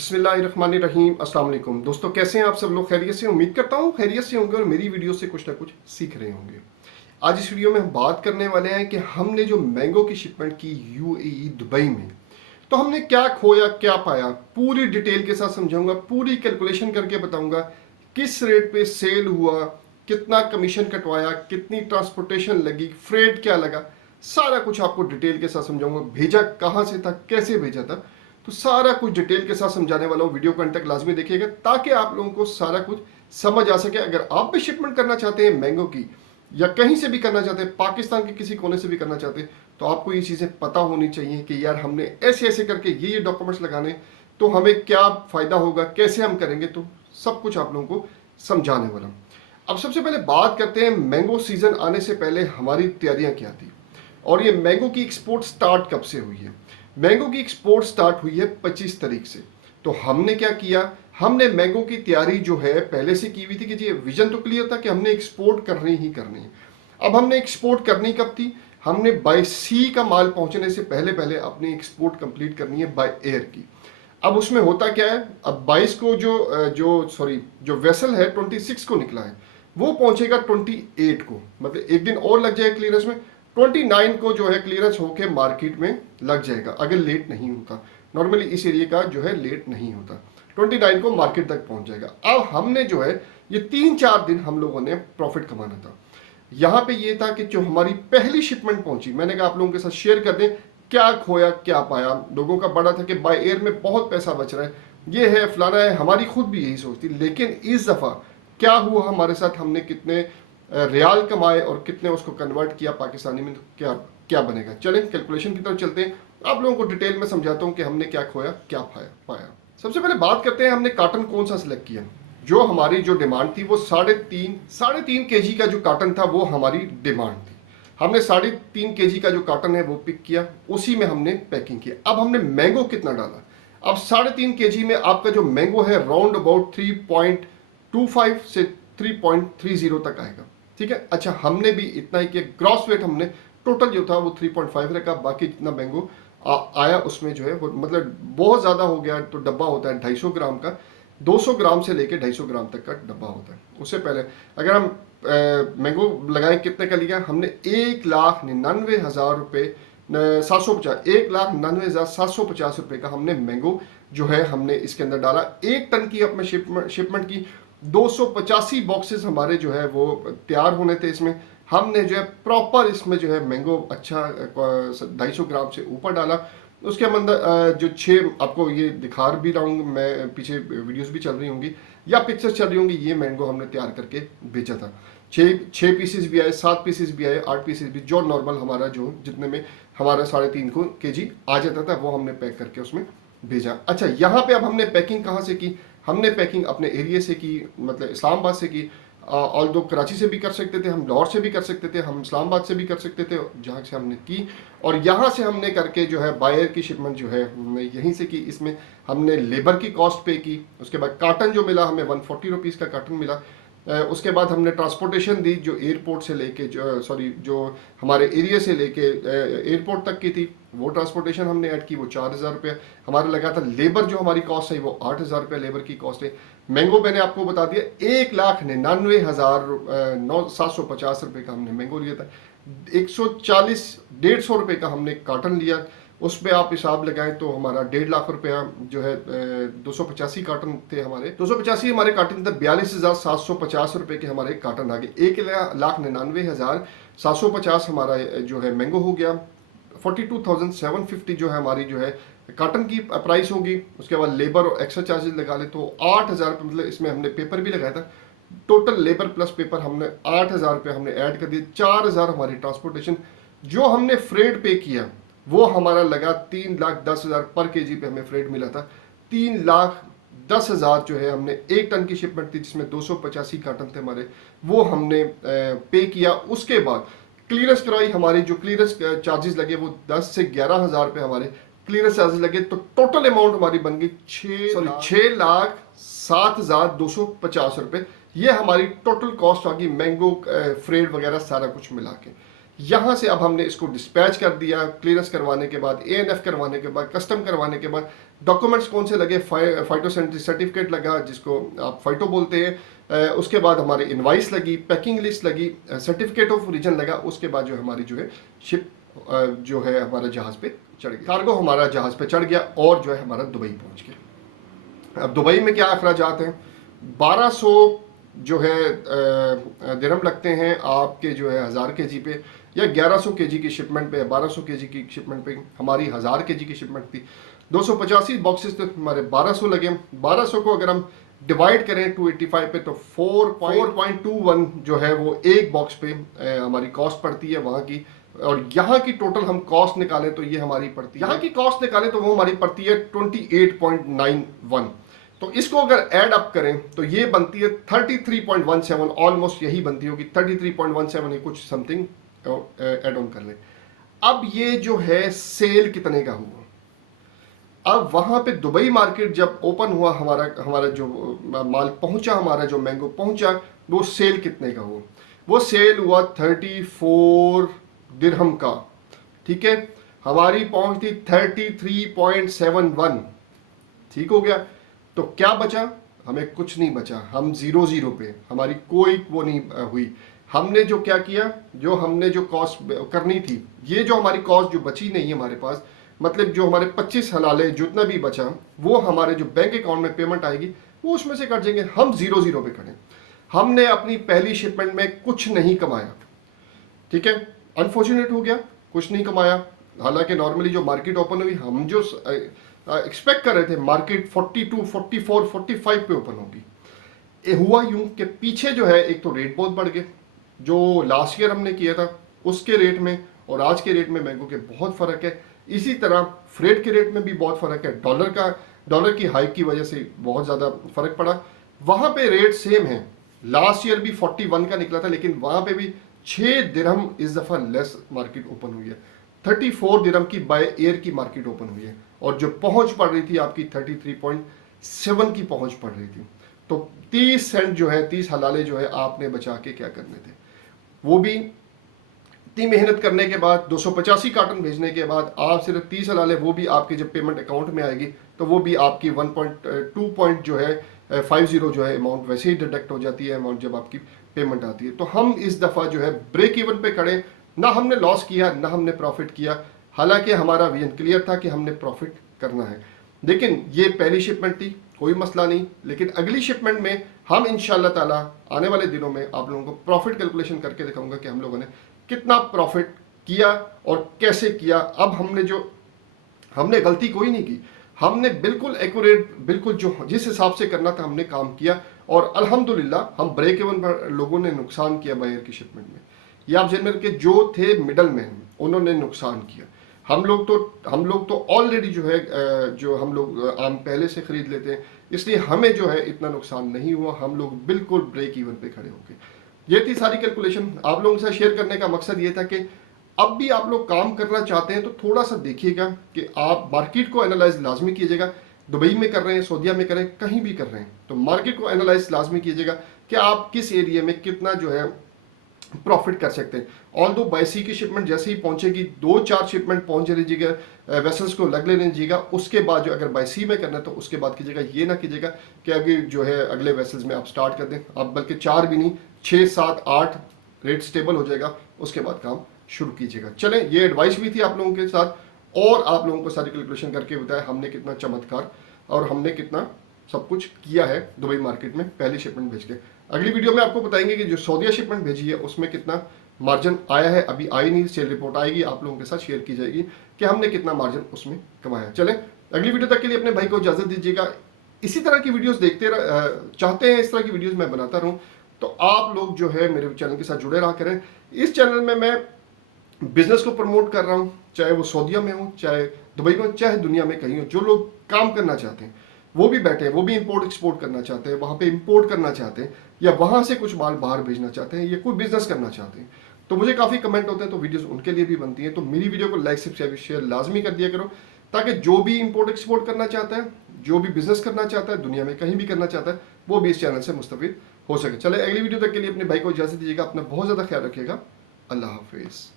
बिस्मिल्लाहिर्रहमानिर्रहीम। अस्सलाम वालेकुम दोस्तों, कैसे हैं आप सब लोग? खैरियत से? उम्मीद करता हूँ खैरियत से होंगे और मेरी वीडियो से कुछ ना कुछ सीख रहे होंगे। आज इस वीडियो में हम बात करने वाले हैं कि हमने जो मैंगो की शिपमेंट की यूएई दुबई में, तो हमने क्या खोया क्या पाया, पूरी डिटेल के साथ समझाऊंगा, पूरी कैलकुलेशन करके बताऊंगा किस रेट पे सेल हुआ, कितना कमीशन कटवाया, कितनी ट्रांसपोर्टेशन लगी, फ्रेट क्या लगा, सारा कुछ आपको डिटेल के साथ समझाऊंगा। भेजा कहाँ से था, कैसे भेजा था, तो सारा कुछ डिटेल के साथ समझाने वाला हूँ। वीडियो को अंत तक लाजमी देखिएगा ताकि आप लोगों को सारा कुछ समझ आ सके। अगर आप भी शिपमेंट करना चाहते हैं मैंगो की, या कहीं से भी करना चाहते हैं, पाकिस्तान के किसी कोने से भी करना चाहते हैं, तो आपको ये चीज़ें पता होनी चाहिए कि यार हमने ऐसे ऐसे करके ये डॉक्यूमेंट्स लगाने, तो हमें क्या फ़ायदा होगा, कैसे हम करेंगे, तो सब कुछ आप लोगों को समझाने वाला हूँ। अब सबसे पहले बात करते हैं मैंगो सीज़न आने से पहले हमारी तैयारियां क्या थी, और ये मैंगो की एक्सपोर्ट स्टार्ट कब से हुई है। मैंगो की एक्सपोर्ट स्टार्ट हुई है 25 तारीख से। तो हमने क्या किया, हमने मैंगो की तैयारी जो है पहले से की हुई थी कि जी विजन तो क्लियर था कि हमने एक्सपोर्ट करनी ही करनी है। अब हमने एक्सपोर्ट करनी कब थी, हमने बाय सी का माल पहुंचने से पहले पहले अपनी एक्सपोर्ट कंप्लीट करनी है बाय एयर की। अब उसमें होता क्या है, अब 22 को जो वेसल है 26 को निकला है, वो पहुंचेगा 28 को, मतलब एक दिन और लग जाएगा क्लियरेंस में। 29 को जो है क्लियरेंस होके मार्केट में लग जाएगा, अगर लेट नहीं होता। नॉर्मली इस एरिया का जो है लेट नहीं होता, 29 को मार्केट तक पहुंच जाएगा। अब हमने जो है ये 3-4 दिन हम लोगों ने प्रॉफिट कमाना था। यहाँ पे ये था कि जो हमारी पहली शिपमेंट पहुंची, मैंने कहा आप लोगों के साथ शेयर कर दें क्या खोया क्या पाया। लोगों का बड़ा था कि बाय एयर में बहुत पैसा बच रहा है, ये है फलाना है, हमारी खुद भी यही सोचती। लेकिन इस दफ़ा क्या हुआ हमारे साथ, हमने कितने रियाल कमाए और कितने उसको कन्वर्ट किया पाकिस्तानी में, तो क्या क्या बनेगा। चलें कैलकुलेशन की तरफ चलते हैं, आप लोगों को डिटेल में समझाता हूँ कि हमने क्या खोया क्या पाया। सबसे पहले बात करते हैं हमने कॉटन कौन सा सिलेक्ट किया। जो हमारी जो डिमांड थी वो 3.5 केजी का जो कॉटन था वो हमारी डिमांड थी। हमने 3.5 केजी का जो कॉटन है वो पिक किया, उसी में हमने पैकिंग किया। अब हमने मैंगो कितना डाला, अब 3.5 केजी में आपका जो मैंगो है राउंड अबाउट 3.25 से 3.30 तक आएगा। ठीक है, अच्छा हमने भी इतना ही किया। ग्रॉस वेट हमने टोटल जो था वो 3.5 रखा, बाकी जितना मैंगो आया उसमें जो है वो मतलब बहुत ज़्यादा हो गया तो डब्बा होता है 250 ग्राम का, 200 ग्राम से लेके 250 ग्राम तक का डब्बा होता है। उससे पहले अगर हम मैंगो लगाएं, कितने का लिया हमने, 1,99,000 रुपये 750, 1,99,750 रुपये का हमने मैंगो जो है हमने इसके अंदर डाला। 1 टन की अपने शिपमेंट की 285 बॉक्सेस हमारे जो है वो तैयार होने थे। इसमें हमने जो है प्रॉपर इसमें जो है मैंगो अच्छा 250 ग्राम से ऊपर डाला। उसके अंदर जो 6 आपको ये दिखा भी रहा हूँ मैं, पीछे वीडियोस भी चल रही होंगी या पिक्चर्स चल रही होंगी, ये मैंगो हमने तैयार करके बेचा था। 6 पीसेस भी आए, 7 पीसेस भी आए, 8 पीसेस भी, जो नॉर्मल हमारा जो जितने में हमारा 3.5 केजी आ जाता था वो हमने पैक करके उसमें भेजा। अच्छा यहाँ पे अब हमने पैकिंग कहाँ से की, हमने पैकिंग अपने एरिया से की, मतलब इस्लामाबाद से की। ऑल दो कराची से भी कर सकते थे, हम लाहौर से भी कर सकते थे, हम इस्लामाबाद से भी कर सकते थे, जहाँ से हमने की। और यहाँ से हमने करके जो है बायर की शिपमेंट जो है यहीं से की। इसमें हमने लेबर की कॉस्ट पे की। उसके बाद काटन जो मिला हमें 140 रुपीज़ का काटन मिला। उसके बाद हमने ट्रांसपोर्टेशन दी जो एयरपोर्ट से लेके जो हमारे एरिया से लेके एयरपोर्ट तक की थी, वो ट्रांसपोर्टेशन हमने ऐड की, वो 4,000 रुपये हमारा लगा था। लेबर जो हमारी कॉस्ट है वो 8,000 रुपये लेबर की कॉस्ट है। मैंगो मैंने आपको बता दिया 1,99,750 रुपये का हमने मैंगो लिया था। 140-150 रुपये का हमने काटन लिया, उस पर आप हिसाब लगाएं तो हमारा 1.5 लाख रुपया जो है 285 कार्टन थे हमारे, 285 हमारे कार्टन थे। 42,750 रुपये के हमारे कार्टन आ गए। 1,99,750 हमारा जो है मैंगो हो गया। 42,750 जो है हमारी जो है कार्टन की प्राइस होगी। उसके बाद लेबर और एक्स्ट्रा चार्जेस लगा ले तो 8,000 रुपये, मतलब इसमें हमने पेपर भी लगाया था। टोटल लेबर प्लस पेपर हमने 8,000 रुपये हमने ऐड कर दिए। 4,000 हमारी ट्रांसपोर्टेशन। जो हमने फ्रेड पे किया वो हमारा लगा 3,10,000 पर केजी पे हमें फ्रेड मिला था। 3,10,000 जो है हमने 1 टन की शिपमेंट थी जिसमें 285 कार्टन थे हमारे, वो हमने पे किया। उसके बाद क्लियरेंस करवाई, हमारी जो क्लियरेंस चार्जेस लगे वो 10 से 11,000 रुपये हमारे क्लियरेंस चार्जेस लगे। तो टोटल अमाउंट हमारी बन गई 6,07,250 रुपये। ये हमारी टोटल कॉस्ट आ गई मैंगो फ्रेड वगैरह सारा कुछ मिला के। यहाँ से अब हमने इसको डिस्पैच कर दिया। क्लियरेंस करवाने के बाद, ANF करवाने के बाद, कस्टम करवाने के बाद डॉक्यूमेंट्स कौन से लगे, फाइटो सर्टिफिकेट लगा जिसको आप फाइटो बोलते हैं, उसके बाद हमारी इनवाइस लगी, पैकिंग लिस्ट लगी, सर्टिफिकेट ऑफ ओरिजिन लगा, उसके बाद जो हमारी जो है शिप जो है हमारा जहाज़ पे चढ़ गया, कार्गो हमारा जहाज़ पे चढ़ गया और जो है हमारा दुबई पहुंच गया। अब दुबई में क्या अखराजात हैं, 1200 जो है दिरहम लगते हैं आपके जो है 1000 केजी पे, या 1100 केजी की शिपमेंट पे, 1200 केजी की शिपमेंट पे हमारी 1000 केजी की शिपमेंट थी। 285 बॉक्सेस तो हमारे 1200 लगे। 1200 को अगर हम डिवाइड करें 285 पे तो 4.21 जो है वो एक बॉक्स पे हमारी कॉस्ट पड़ती है वहाँ की। और यहाँ की टोटल हम कॉस्ट निकालें तो ये हमारी पड़ती है, यहाँ की कॉस्ट निकालें तो वो हमारी पड़ती है 28.91। तो इसको अगर ऐड अप करें तो ये बनती है 33.17, ऑलमोस्ट यही बनती होगी 33.17 कुछ समथिंग ऐड ऑन कर लें। अब ये जो है सेल कितने का हुआ, अब वहां पे दुबई मार्केट जब ओपन हुआ, हमारा जो माल पहुंचा, हमारा जो मैंगो पहुंचा, वो सेल कितने का हुआ, वो सेल हुआ 34 दिरहम का, ठीक है। हमारी पहुंच थी 33.71, ठीक हो गया। तो क्या बचा, हमें कुछ नहीं बचा, हम 0 पे, हमारी कोई वो नहीं हुई। हमने जो क्या किया, जो हमने जो कॉस्ट करनी थी, ये जो हमारी कॉस्ट जो बची नहीं है हमारे पास, मतलब जो हमारे 25 हलाले जितना भी बचा वो हमारे जो बैंक अकाउंट में पेमेंट आएगी वो उसमें से कट जाएंगे। हम 0 पे खड़े, हमने अपनी पहली शिपमेंट में कुछ नहीं कमाया, ठीक है। अनफॉर्चुनेट हो गया, कुछ नहीं कमाया। हालांकि नॉर्मली जो मार्केट ओपन हुई, हम जो एक्सपेक्ट कर रहे थे मार्केट 42, 44, 45 पे ओपन होगी, हुआ यूं कि पीछे जो है एक तो रेट बहुत बढ़ गए, जो लास्ट ईयर हमने किया था उसके रेट में और आज के रेट में मैंगो के बहुत फ़र्क है। इसी तरह फ्रेट के रेट में भी बहुत फ़र्क है, डॉलर की हाइक की वजह से बहुत ज़्यादा फ़र्क पड़ा। वहाँ पे रेट सेम है, लास्ट ईयर भी 41 का निकला था, लेकिन वहाँ पे भी 6 दिरहम इस दफ़ा लेस मार्केट ओपन हुई है। 34 दिरहम की बाय एयर की मार्केट ओपन हुई है और जो पहुँच पड़ रही थी आपकी 33.7 की पहुँच पड़ रही थी। तो 30 सेंट जो है, 30 हलाले जो है आपने बचा के क्या करने थे, वो भी इतनी मेहनत करने के बाद 285 कार्टन भेजने के बाद आप सिर्फ 30 हलाले, वो भी आपकी जब पेमेंट अकाउंट में आएगी तो वो भी आपकी 1.2 जो है 50 जो है अमाउंट वैसे ही डिडक्ट हो जाती है अमाउंट जब आपकी पेमेंट आती है। तो हम इस दफ़ा जो है ब्रेक इवन पे खड़े, ना हमने लॉस किया ना हमने प्रॉफिट किया। हालांकि हमारा विजन क्लियर था कि हमने प्रॉफिट करना है, लेकिन ये पहली शिपमेंट थी, कोई मसला नहीं। लेकिन अगली शिपमेंट में हम इंशाल्लाह ताला आने वाले दिनों में आप लोगों को प्रॉफिट कैलकुलेशन करके दिखाऊंगा कि हम लोगों ने कितना प्रॉफिट किया और कैसे किया। अब हमने गलती कोई नहीं की, हमने बिल्कुल एक्यूरेट, बिल्कुल जो जिस हिसाब से करना था हमने काम किया और अल्हम्दुलिल्लाह हम ब्रेक इवन पर लोगों ने नुकसान किया बायर की शिपमेंट में। ये आप जनरल के जो थे मिडल मैन उन्होंने नुकसान किया। हम लोग तो ऑलरेडी जो है जो हम लोग आम पहले से खरीद लेते हैं, इसलिए हमें जो है इतना नुकसान नहीं हुआ, हम लोग बिल्कुल ब्रेक इवन पे खड़े हो गए। ये थी सारी कैलकुलेशन, आप लोगों के साथ शेयर करने का मकसद ये था कि अब भी आप लोग काम करना चाहते हैं तो थोड़ा सा देखिएगा कि आप मार्केट को एनालाइज लाजमी कीजिएगा। दुबई में कर रहे हैं, सऊदीया में कर रहे हैं, कहीं भी कर रहे हैं तो मार्केट को एनालाइज लाजमी कीजिएगा कि आप किस एरिया में कितना जो है प्रॉफिट कर सकते हैं। ऑल दो बाई सी की शिपमेंट जैसे ही पहुंचेगी 2-4 शिपमेंट पहुंच लीजिएगा, वेसल्स को लग ले लीजिएगा। उसके बाद जो अगर बाई सी में करना है तो उसके बाद कीजिएगा, ये ना कीजिएगा कि अगर जो है अगले वेसल्स में आप स्टार्ट कर दें, आप बल्कि 4 भी नहीं 6, 7, 8 रेट स्टेबल हो जाएगा, उसके बाद काम शुरू कीजिएगा। चलें, ये एडवाइस भी थी आप लोगों के साथ और आप लोगों को सारी कैलकुलेशन करके बताया हमने कितना चमत्कार और हमने कितना सब कुछ किया है दुबई मार्केट में पहली शिपमेंट भेज के। अगली वीडियो में आपको बताएंगे कि जो सऊदीया शिपमेंट भेजी है उसमें कितना मार्जिन आया है, अभी आई नहीं, सेल रिपोर्ट आएगी, आप लोगों के साथ शेयर की जाएगी कि हमने कितना मार्जिन उसमें कमाया। चलें, अगली वीडियो तक के लिए अपने भाई को इजाज़त दीजिएगा। इसी तरह की वीडियोस देखते चाहते हैं, इस तरह की वीडियोस मैं बनाता रहूं तो आप लोग जो है मेरे चैनल के साथ जुड़े रहा करें। इस चैनल में मैं बिजनेस को प्रमोट कर रहा हूं, चाहे वो सऊदीया में हो, चाहे दुबई में, चाहे दुनिया में कहीं हो। जो लोग काम करना चाहते हैं वो भी बैठे हैं, वो भी इंपोर्ट एक्सपोर्ट करना चाहते हैं, वहाँ पे इंपोर्ट करना चाहते हैं या वहाँ से कुछ माल बाहर भेजना चाहते हैं या कोई बिजनेस करना चाहते हैं, तो मुझे काफ़ी कमेंट होते हैं तो वीडियोस उनके लिए भी बनती हैं। तो मेरी वीडियो को लाइक सब्सक्राइब शेयर लाजमी कर दिया करो ताकि जो भी इंपोर्ट एक्सपोर्ट करना चाहता है, जो भी बिजनेस करना चाहता है, दुनिया में कहीं भी करना चाहता है, वो भी इस चैनल से मुस्तफिद हो सके। चले, अगली वीडियो तक के लिए अपने भाई को इजाज़त दीजिएगा, अपना बहुत ज़्यादा ख्याल रखिएगा। अल्लाह हाफिज़।